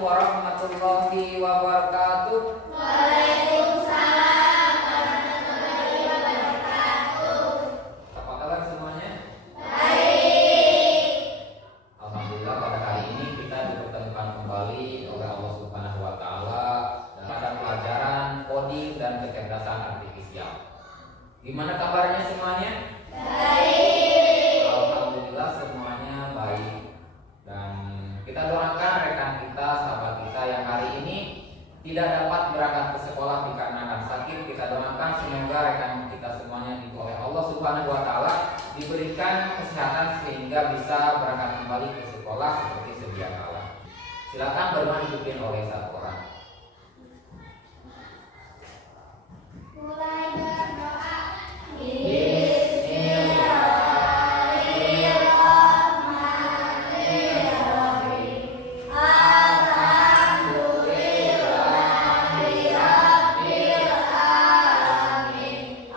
warahmatullahi wabarakatuh. Waalaikumsalam warahmatullahi wabarakatuh. Apa kabar semuanya? Baik. Alhamdulillah, pada hari ini kita dipertemukan kembali oleh Allah Subhanahu wa taala dalam pelajaran coding dan kecerdasan artifisial. Gimana kabarnya semuanya? Baik. Alhamdulillah semuanya baik. Dan kita doakan rekan kita, sahabat kita yang hari ini tidak dapat berangkat ke sekolah dikarenakan sakit. Kita doakan semoga rekan kita semuanya oleh Allah Subhanahu wa taala diberikan kesehatan sehingga bisa berangkat kembali ke sekolah seperti sedia kala. Silakan berdoa dipimpin oleh satu orang. Mulai berdoa.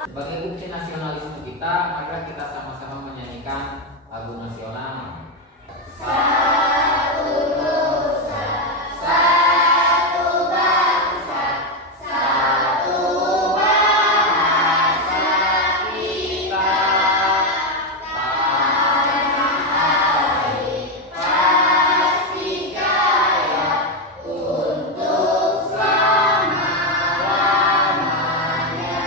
Sebagai bukti nasionalisme kita, mari kita sama-sama menyanyikan lagu nasional. Satu nusa, satu bangsa, satu bahasa kita. Tanah air pasti jaya untuk selama-lamanya.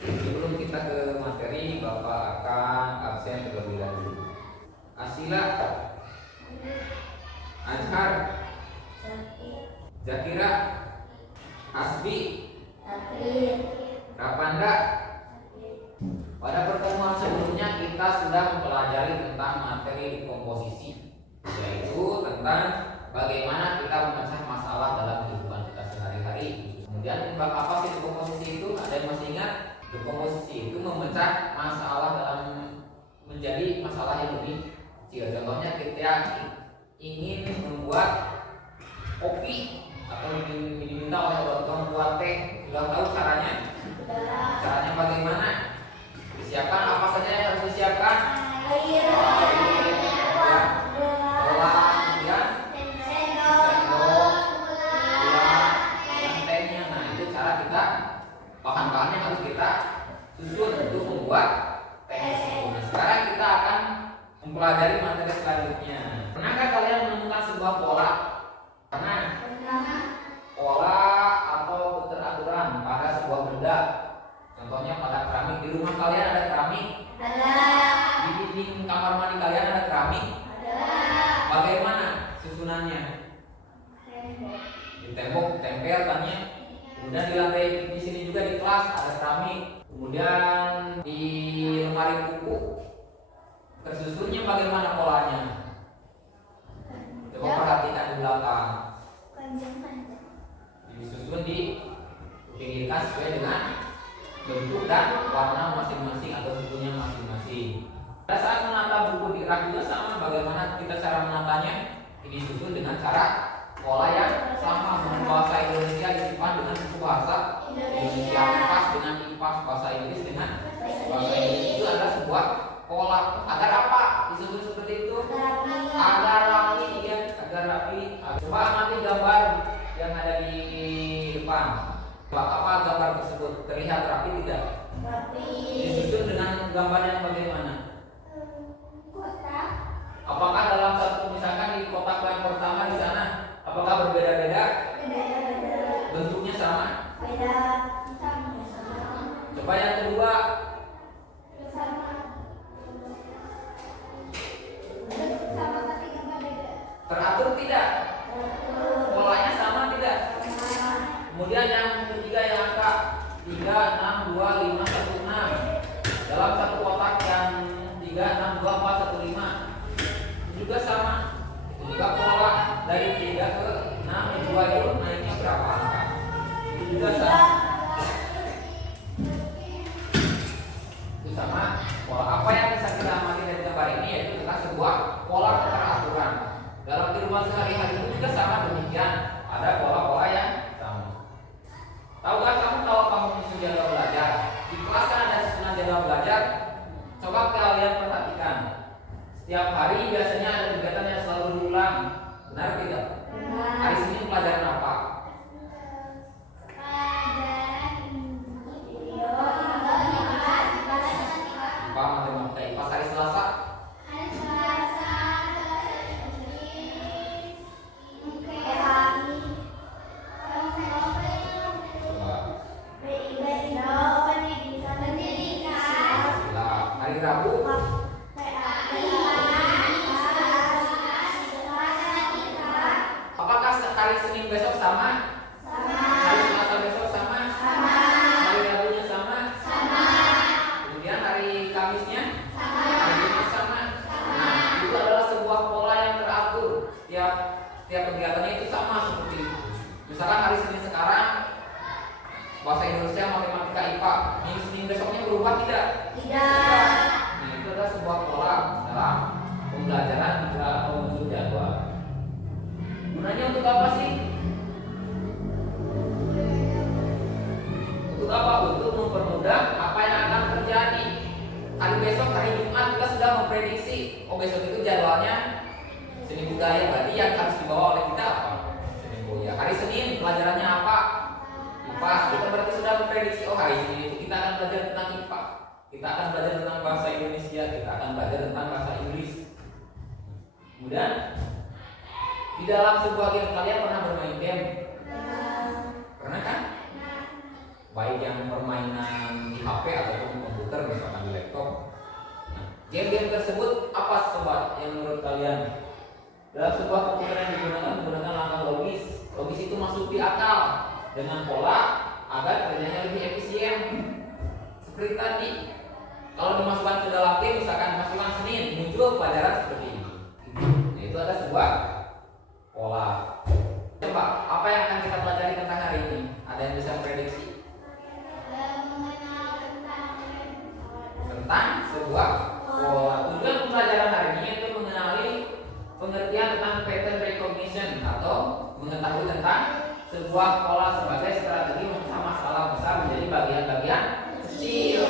Sebelum kita ke materi, Bapak akan absen terlebih dahulu. Asila, Azhar, Zakira, Hasbi, Rapanda. Pada pertemuan sebelumnya kita sudah mempelajari tentang materi komposisi, yaitu tentang bagaimana kita memecah masalah dalam kehidupan kita sehari-hari. Kemudian apa sih komposisi itu? Ada yang masih ingat? Komposisi itu memecah masalah dalam menjadi masalah yang lebih kecil. Contohnya kita ingin membuat kopi atau diminta oleh orang buat teh, sudah tahu caranya? Caranya bagaimana? Disiapkan apa saja yang harus disiapkan? Air, gelas, kemudian sendok, gula, dan tehnya. Nah, itu cara kita, bahan-bahan yang harus kita susun untuk membuat teh. Nah, sekarang kita akan mempelajari materi selanjutnya. Pernahkah kalian menemukan sebuah pola? Karena pola atau keteraturan pada sebuah benda. Contohnya pada keramik. Di rumah kalian ada keramik? Di dinding kamar mandi kalian ada keramik? Bagaimana susunannya? Di tembok tempel tanya. Kemudian di lantai di sini juga di kelas ada keramik. Kemudian di lemari buku tersusunnya bagaimana polanya? Coba perhatikan di belakang. Disusun dipinggirkan sesuai dengan bentuk dan warna masing-masing atau bukunya masing-masing. Pada saat menata buku di rak juga sama, bagaimana kita cara menatanya? Ini disusun dengan cara pola yang sama. Bahasa Indonesia disimpan dengan buku bahasa Indonesia, IPAS dengan IPAS, bahasa Inggris dengan bahasa Inggris. Itu adalah sebuah pola. Agar apa disusun seperti itu? Agar rapi, ya, agar rapi. Coba amati gambar yang ada di depan. Apa gambar tersebut? Terlihat rapi tidak? Disusun dengan gambar yang bagaimana? Apakah dalam satu, misalkan di kotak yang pertama di sana, apakah berbeda-beda? Bentuknya sama? Coba yang kedua. Teratur tidak? Polanya sama tidak? Kemudian yang ketiga yang angka 3, 6, 2, 5, 1, 6. Dalam satu kotak yang 3, 6, 2, 4, 1, 5 juga sama. Itu juga pola dari 3 ke 6 ke 2 itu naiknya berapa angka? Itu juga sama. Itu sama pola. Apa yang bisa kita amati dari gambar ini yaitu adalah sebuah pola keteraturan. Dalam kehidupan sehari-hari itu juga sama demikian. Ada pola-pola yang sama. Tahukah kamu kalau kamu susun jadwal belajar? Di kelas kan ada susunan jadwal belajar. Coba kalian perhatikan. Setiap hari biasanya ada kegiatan yang selalu diulang. Benar tidak? Hari Senin pelajaran apa? IPA, matematika, IPA. Hari Selasa? Hari Rabu? Apakah hari Senin besok sama? Hari Selasa besok sama? Hari Rabunya sama? Kemudian hari Kamisnya? Hari Jumat sama? Nah, itu adalah sebuah pola yang teratur. Tiap kegiatannya itu sama seperti itu. Misalkan hari Senin sekarang bahasa Indonesia, matematika, IPA. Minggu Senin besoknya berubah tidak? Nah, itu adalah sebuah pola dalam pembelajaran juga menyusun jadwal. Gunanya untuk apa sih? Untuk apa? Untuk mempermudah apa yang akan terjadi. Hari besok, hari Jumat, kita sudah memprediksi. Oh, besok itu jadwalnya seni budaya. Berarti yang harus dibawa oleh kita apa? Seni budaya. Hari Senin pelajarannya apa? IPA. Kita berarti sudah memprediksi. Oh, hari Senin itu kita akan belajar tentang IPA. Kita akan belajar tentang bahasa Indonesia. Kita akan belajar tentang bahasa Inggris. Kemudian di dalam sebuah game, kalian pernah bermain game? Pernah kan? Baik yang permainan di HP ataupun di komputer, misalkan di laptop. Nah, game-game tersebut apa sobat yang menurut kalian? Dalam sebuah komputer yang menggunakan langkah logis. Logis itu masuk di akal dengan pola agar kerjanya lebih efisien. Seperti tadi, kalau dimasukkan ke dalam game, misalkan dimasukkan Senin, muncul pelajaran seperti ini. Nah, itu ada sebuah pola. Coba, apa yang akan kita pelajari tentang hari ini? Ada yang bisa prediksi? Tentang sebuah pola. Tujuan pembelajaran hari ini itu mengenali pengertian tentang pattern recognition atau mengetahui tentang sebuah pola sebagai strategi memecah masalah besar menjadi bagian-bagian kecil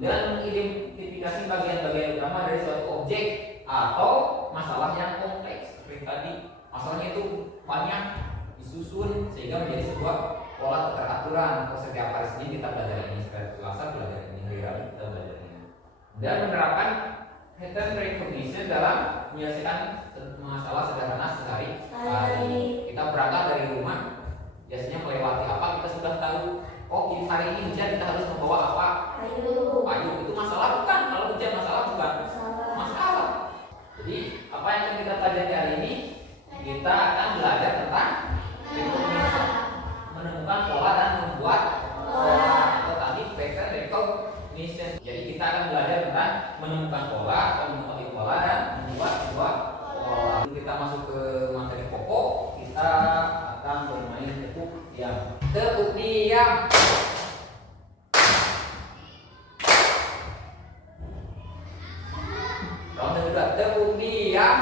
dan mengidentifikasi bagian-bagian utama dari suatu objek atau masalah yang kompleks. Seperti tadi, masalahnya itu banyak disusun sehingga menjadi sebuah pola keteraturan. Oh, setiap hari Senin kita belajar ini, setiap Selasa belajar ini, hari Rabu kita belajar ini. Dan menerapkan pattern recognition dalam menyelesaikan masalah sederhana sehari-hari. Kita berangkat dari rumah, biasanya melewati apa kita sudah tahu. Oh, hari ini hujan, kita harus membawa apa? Payung. Itu masalah bukan? Kalau hujan masalah bukan? Masalah. Jadi apa yang akan kita pelajari hari ini? Kita akan belajar tentang recognition, menemukan pola dan membuat pola. Atau tadi pattern recognition. Jadi kita akan belajar tentang menemukan pola, mengetahui pola dan membuat sebuah pola. Kita masuk ke materi pokok. Kita akan bermain tepuk diam. Tepuk diam. Ronde kedua, tepuk diam.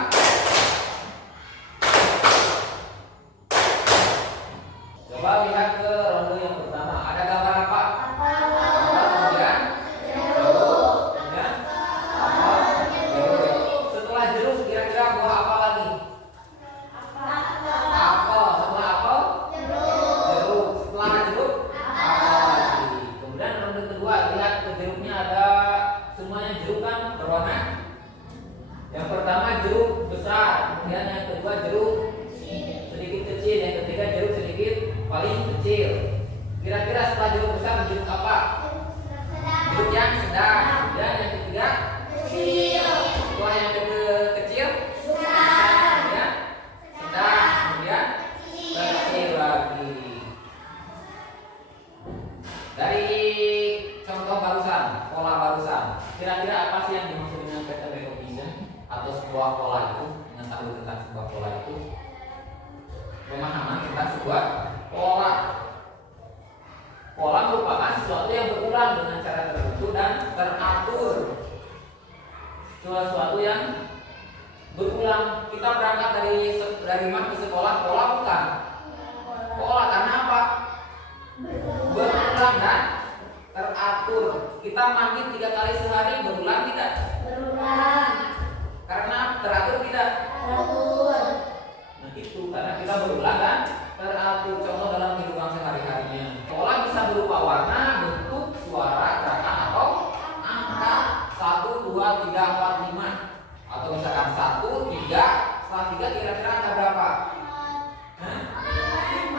Coba lihat ke ronde yang pertama. Ada gambar apa? Kemudian jeruk. Kemudian jeruk. Setelah jeruk kira-kira buah apa lagi? Apel. Setelah apel? Jeruk. Setelah jeruk? Apel lagi. Kemudian ronde kedua, lihat ke jeruknya ada semuanya jeruk kan berwarna. Yang pertama jeruk besar, kemudian yang kedua jeruk sedikit kecil, yang ketiga jeruk sedikit paling kecil. Kira-kira setelah jeruk besar jeruk apa? Jeruk yang sedang. Dan yang ketiga setelah yang kecil kemudian sedang, kemudian kecil lagi. Dari contoh barusan, pola barusan, kira-kira apa sih yang dimaksud dengan pattern recognition atau sebuah pola itu? Mengetahui tentang sebuah pola itu, pemahaman tentang sebuah pola. Pola merupakan sesuatu yang berulang dengan cara tertentu dan teratur. Sesuatu yang berulang. Kita berangkat dari rumah ke sekolah, pola bukan? Pola karena apa? Berulang dan teratur. Kita mandi 3 kali sehari, berulang tidak? Berulang. Karena teratur tidak? Teratur. bisa berulang dan teratur. Contoh dalam kehidupan sehari-harinya. Pola bisa berupa warna, bentuk, suara, gerakan atau angka 1, 2, 3, 4, 5. Atau misalkan 1, 3, setelah 3 kira-kira angka berapa?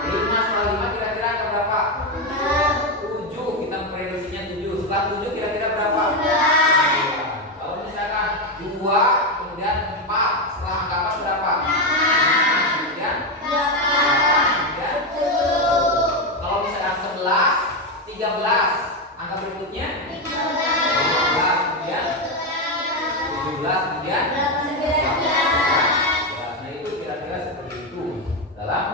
5 setelah 5 kira-kira angka berapa? 7, kita memprediksinya 7. Setelah 7 kira-kira berapa? Kalau misalkan 2 kemudian 4 setelah angka 4 berapa? Kemudian 8. Kalau misalkan 11, 13 angka berikutnya 15, kemudian 17, kemudian 18. Nah itu kira-kira seperti itu dalam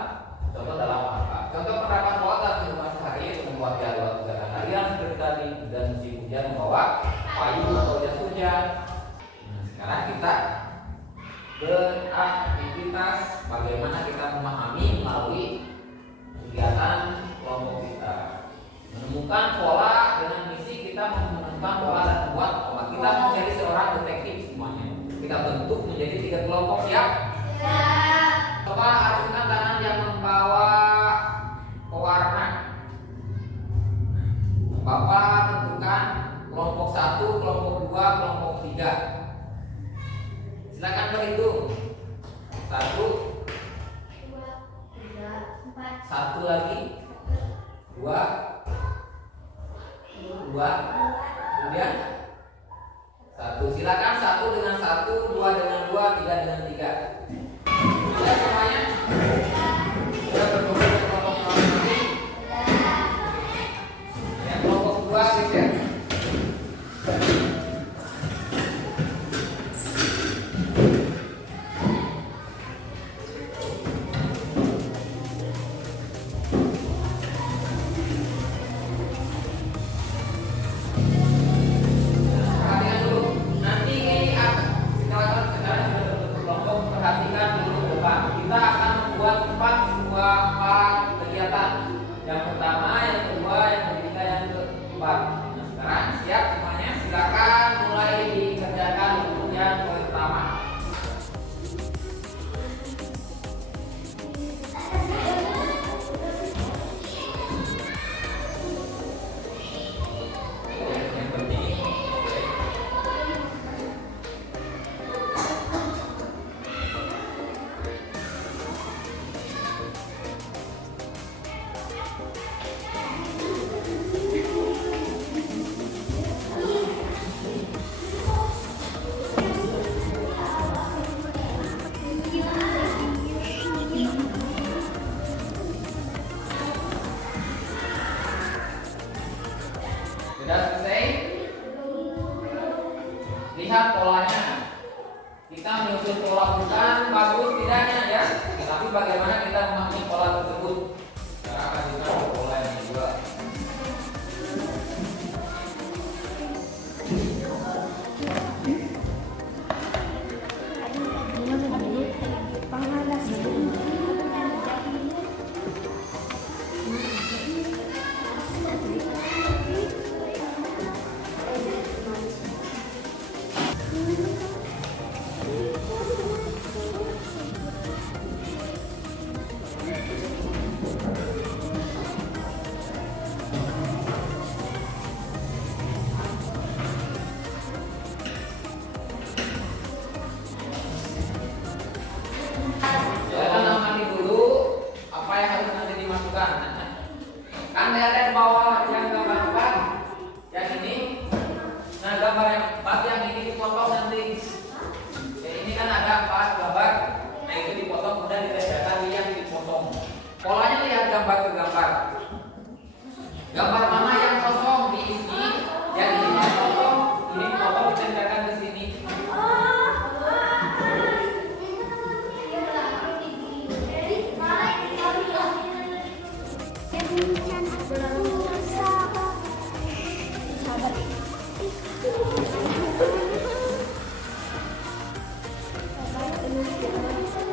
contoh dalam apa? Contoh penerapan pola dalam kehidupan sehari untuk membuat jadwal kegiatan harian seperti tadi dan musim hujan membawa payung atau jas hujan. Nah, sekarang kita beraktivitas bagaimana kita memahami melalui kegiatan kelompok kita. Menemukan pola dengan misi kita menemukan pola dan membuat pola. Kita menjadi seorang detektif semuanya. Kita bentuk menjadi 3 kelompok siap? Coba acungkan tangan yang membawa pewarna. Bapak tentukan kelompok 1, kelompok 2, kelompok 3. Silakan berhitung. 1, 1 lagi, 2, 2, kemudian 1. Silakan 1 dengan 1, 2 dengan 2, 3 dengan 3. Sudah semuanya? Sudah berkumpul ke kelompok masing-masing? Yang kelompok 2 geser. Perhatikan dulu. Nanti sekarang sudah berbentuk kelompok. Perhatikan dulu ke depan. Kita akan membuat 4 kegiatan. Yang pertama, yang kedua, yang ketiga, yang keempat. Nah, sekarang siap semuanya? Silakan mulai dikerjakan untuk yang pertama. Yang penting. Sudah selesai? Lihat polanya. Kita menyusun pola bukan bagus tidaknya ya, tapi bagaimana kita memahami pola tersebut. Sekarang akan kita pola yang kedua. Silakan amati dulu apa yang harus nanti dimasukkan. Kan lihat di bawah yang gambar 4, yang ini. Nah, gambar yang 4 yang ini dipotong nanti. Ya, ini kan ada 4 gambar. Nah, itu dipotong kemudian dikerjakan yang dipotong. Polanya lihat gambar ke gambar. Gambar mana yang kosong diisi, yang ini dipotong, ini dipotong dikerjakan ke sini.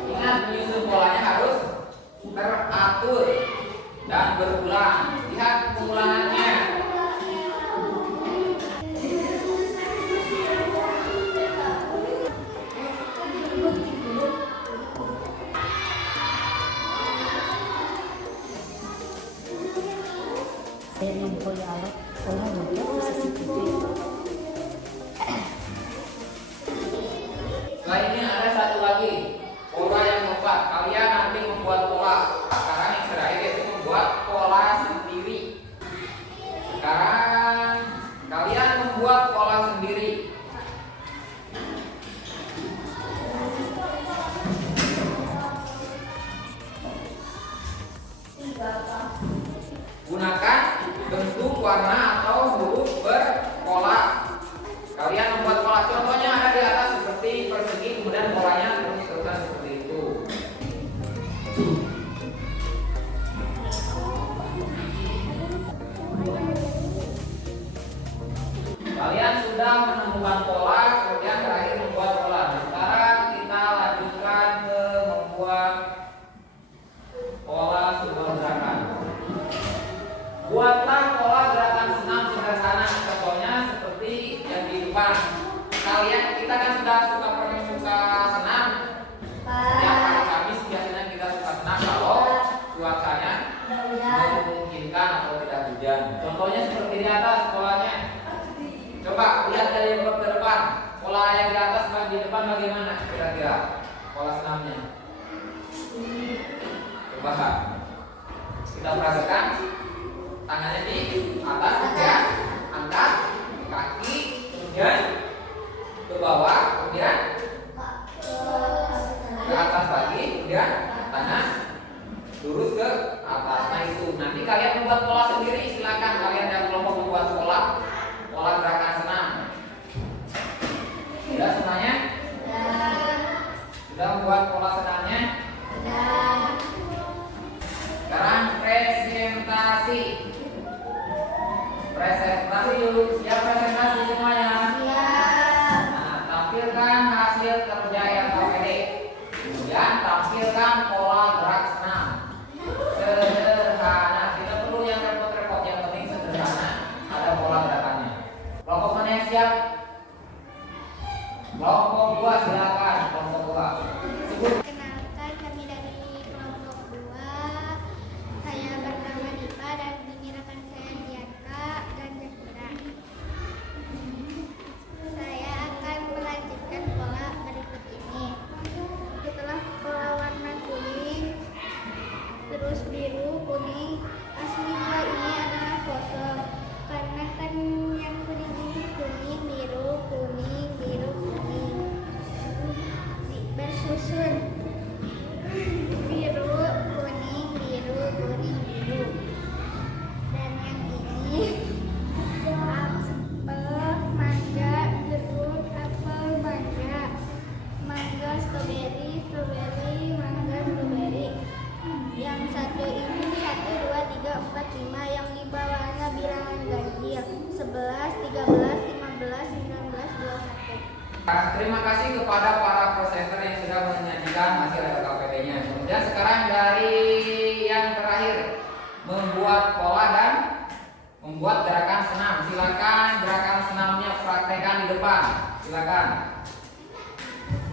Ingat, menyusun polanya harus teratur dan berulang. Lihat pengulangannya. Gunakan bentuk, warna, atau huruf berpola. Kalian membuat pola, contohnya ada di atas seperti persegi, kemudian polanya terus-terusan seperti itu. Kalian sudah menemukan pola, kemudian terakhir membuat pola. Nah, sekarang kita lanjutkan ke membuat pola sebuah gerakan. Buatlah pola gerakan senam sederhana, contohnya seperti yang di depan. Kita kan sudah suka senam. Setiap hari Kamis biasanya kita suka senam kalau cuacanya memungkinkan atau tidak hujan. Contohnya seperti di atas polanya. Coba lihat dari ke depan. Pola yang di atas dan di depan bagaimana kira-kira pola senamnya? Coba kita perhatikan. Tangannya di atas, kemudian angkat kaki, kemudian ke bawah, kemudian ke atas lagi, kemudian tangan lurus ke atas. Nah itu nanti kalian membuat pola sendiri, silakan kalian yang kelompok membuat pola gerakan senam. Sudah semuanya? Sudah membuat pola senamnya? Sekarang presentasi. Presentasi dulu. Siap presentasi semuanya? Nah, tampilkan hasil kerja RKPD. Kemudian tampilkan pola gerak senam. Sederhana. Tidak perlu yang repot-repot, yang penting sederhana. Ada pola gerakannya. Kelompok mana yang siap? Kelompok 2 silakan. Kelompok 2. Kenalkan, kami dari kelompok 2. Saya bernama Dipa dan ini rekan saya Dianka dan Zahira. Saya akan melanjutkan pola berikut ini. Setelah pola warna kuning, terus biru, kuning, asli pola ini adalah kosong. Karena kan yang kuning ini kuning, biru, kuning, biru, kuning. Bersusun biru, kuning, biru, kuning, biru. Dan yang ini apel, mangga, jeruk, apel, mangga, mangga, stroberi, stroberi, mangga, stroberi. Yang satu ini 1, 2, 3, 4, 5. Yang di bawahnya bilangan ganjil 11, 13, 15, 19, 21. Terima kasih kepada para presenter yang sudah menyajikan hasil LKPD-nya. Kemudian sekarang dari yang terakhir, membuat pola dan membuat gerakan senam. Silakan gerakan senamnya praktekkan di depan. Silakan.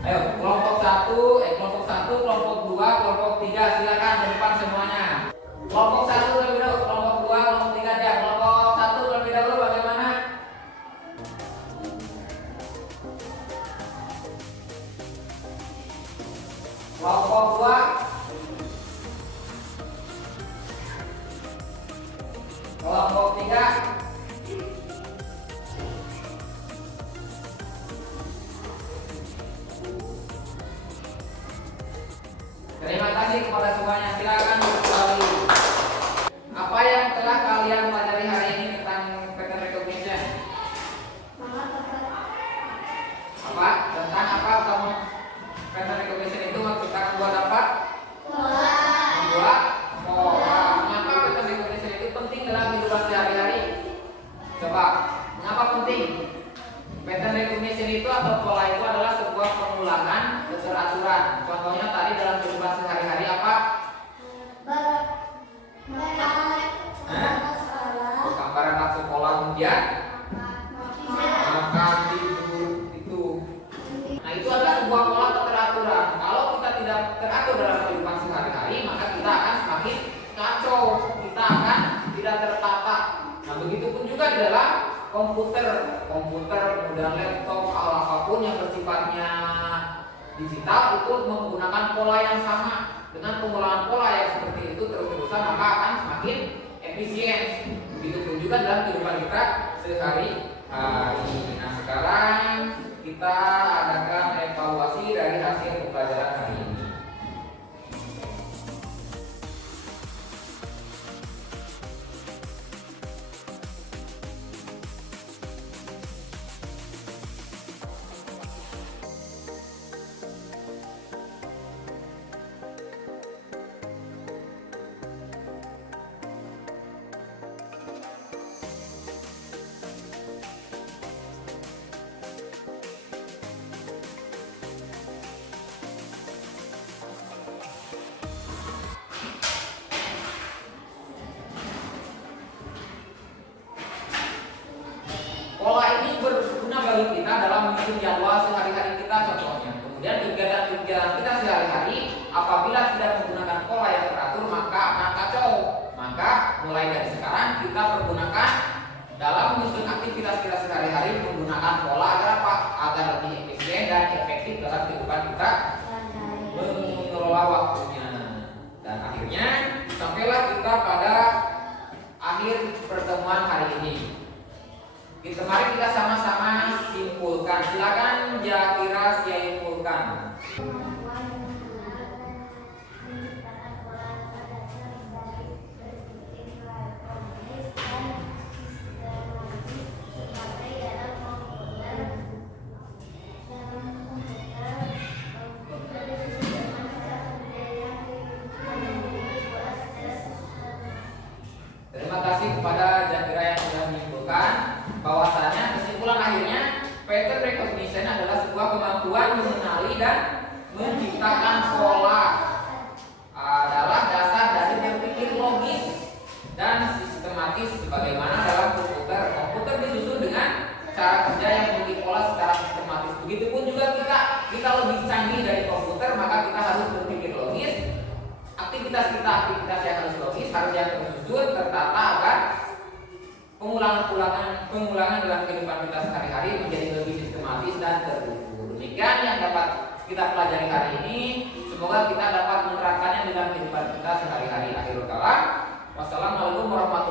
Ayo, kelompok 1, kelompok 2, kelompok 3. Silakan ke depan semuanya. Kelompok 1 terlebih dahulu, kelompok 2, kelompok 3 aja. Kelompok 1 terlebih dahulu bagaimana? Kelompok 2. Kelompok 3. Terima kasih kepada semuanya. Silakan kembali. Apa yang telah kalian pelajari hari ini tentang pattern recognition? Apa? Tentang apa kamu? Pattern recognition itu maksudnya membuat apa? Membuat pola. Mengapa pattern recognition itu penting dalam kehidupan sehari-hari? Coba, mengapa penting? Pattern recognition itu atau pola itu adalah sebuah pengulangan keteraturan. Contohnya tadi dalam kehidupan sehari-hari apa? Gambaran masuk sekolah, kemudian makan, tidur, itu. Nah itu adalah sebuah pola keteraturan. Kalau kita tidak teratur dalam kehidupan sehari-hari, maka kita akan semakin kacau. Kita akan tidak tertata. Nah begitu pun juga di dalam komputer, kemudian laptop, hal apapun yang bersifatnya digital itu menggunakan pola yang sama. Dengan pengulangan pola yang seperti itu terus-terusan maka akan semakin efisien. Begitupun juga dalam kehidupan kita sehari-hari. Nah sekarang kita adakan evaluasi dari hasil pembelajaran hari ini. bagi kita dalam menyusun jadwal sehari-hari kita contohnya. Kemudian kegiatan-kegiatan kita sehari-hari apabila tidak menggunakan pola yang teratur maka akan kacau. Maka mulai dari sekarang kita pergunakan dalam menyusun aktivitas kita sehari-hari menggunakan pola agar apa? Agar lebih efisien dan efektif dalam kehidupan kita mengelola waktunya. Dan akhirnya sampailah kita pada akhir pertemuan hari ini. Mari kita sama-sama simpulkan. Silakan Jakira simpulkan. Terima kasih kepada Jakira yang sudah menyimpulkan bahwasanya kesimpulan akhirnya pattern recognition adalah sebuah kemampuan mengenali dan menciptakan pola, adalah dasar dari berpikir logis dan sistematis sebagaimana dalam komputer. Komputer disusun dengan cara kerja yang memiliki pola secara sistematis. Begitupun juga kita lebih canggih dari komputer, maka kita harus berpikir logis. Aktivitas yang harus logis, harus yang tersusun, tertata agar pengulangan dalam kehidupan kita sehari-hari menjadi lebih sistematis dan terukur. Demikian yang dapat kita pelajari hari ini. Semoga kita dapat menerapkannya dalam kehidupan kita sehari-hari. Akhirul kalam. Wassalamualaikum warahmatullahi wabarakatuh.